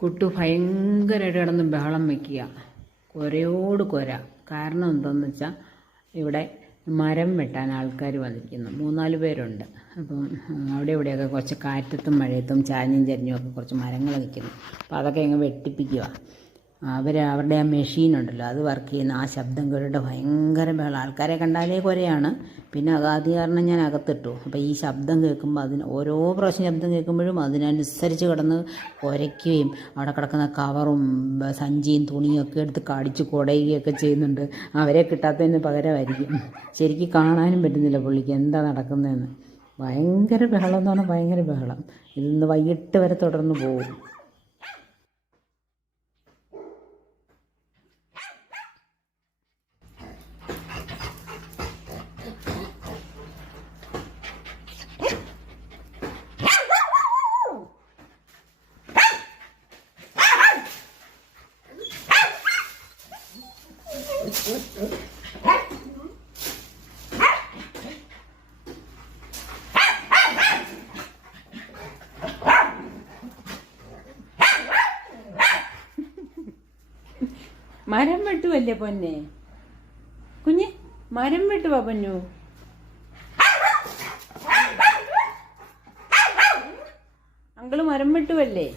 കുട്ടു ഭയങ്കരമായിട്ട് കിടന്ന് ബഹളം വയ്ക്കുക, കുരയോട് കുര. കാരണം എന്താണെന്ന് വെച്ചാൽ ഇവിടെ മരം വെട്ടാൻ ആൾക്കാർ വന്നിരിക്കുന്നു, 3-4 പേരുണ്ട്. അപ്പം അവിടെ ഇവിടെയൊക്കെ കുറച്ച് കാറ്റത്തും മഴയത്തും ചാഞ്ഞും ചരിഞ്ഞും ഒക്കെ കുറച്ച് മരങ്ങൾ നിൽക്കുന്നു. അപ്പോൾ അതൊക്കെ ഇങ്ങ് വെട്ടിപ്പിക്കുക. അവരുടെ ആ മെഷീനുണ്ടല്ലോ, അത് വർക്ക് ചെയ്യുന്ന ആ ശബ്ദം കേട്ടിട്ട് ഭയങ്കര ബഹളം. ആൾക്കാരെ കണ്ടാലേ കുരയാണ്. പിന്നെ അത് കാരണം ഞാൻ അകത്തിട്ടു. അപ്പോൾ ഈ ശബ്ദം കേൾക്കുമ്പോൾ ഓരോ പ്രാവശ്യം ശബ്ദം കേൾക്കുമ്പോഴും അതിനനുസരിച്ച് കിടന്ന് കുരയ്ക്കുകയും അവിടെ കിടക്കുന്ന കവറും സഞ്ചിയും തുണിയും ഒക്കെ എടുത്ത് കടിച്ച് കുടയുകയൊക്കെ ചെയ്യുന്നുണ്ട്. അവരെ കിട്ടാത്തതിന് പകരമായിരിക്കും. ശരിക്കും കാണാനും പറ്റുന്നില്ല പുള്ളിക്ക് എന്താ നടക്കുന്നതെന്ന്. ഭയങ്കര ബഹളം എന്ന് പറഞ്ഞാൽ ഭയങ്കര ബഹളം. ഇതിന്ന് വൈകിട്ട് വരെ തുടർന്ന് പോകും. മരം വെട്ടുവല്ലേ പൊന്നെ കുഞ്ഞ്, മരം വെട്ടുവാ പൊന്നു. അങ്കിള് മരം വെട്ടുവല്ലേ?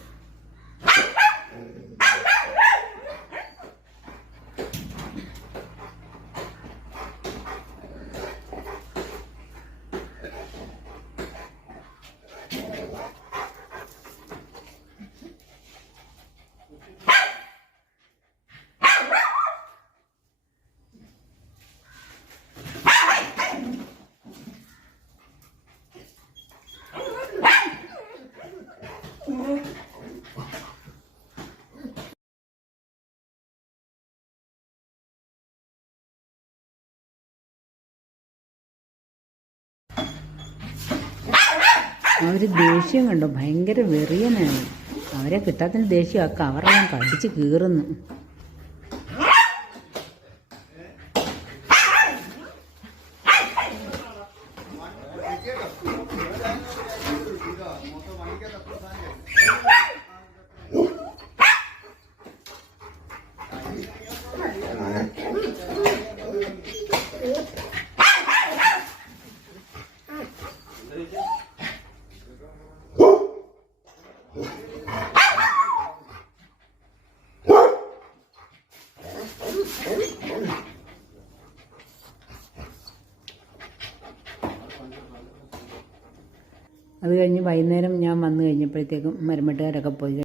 അവർ ദേഷ്യം കണ്ടോ, ഭയങ്കര വെറിയനാണ്. അവരെ കിട്ടാത്തതിന് ദേഷ്യം ആ കവറെല്ലാം കടിച്ച് കീറുന്നു. അത് കഴിഞ്ഞ് വൈകുന്നേരം ഞാൻ വന്നു കഴിഞ്ഞപ്പോഴത്തേക്കും മരമെട്ടുകാരൊക്കെ പോയി.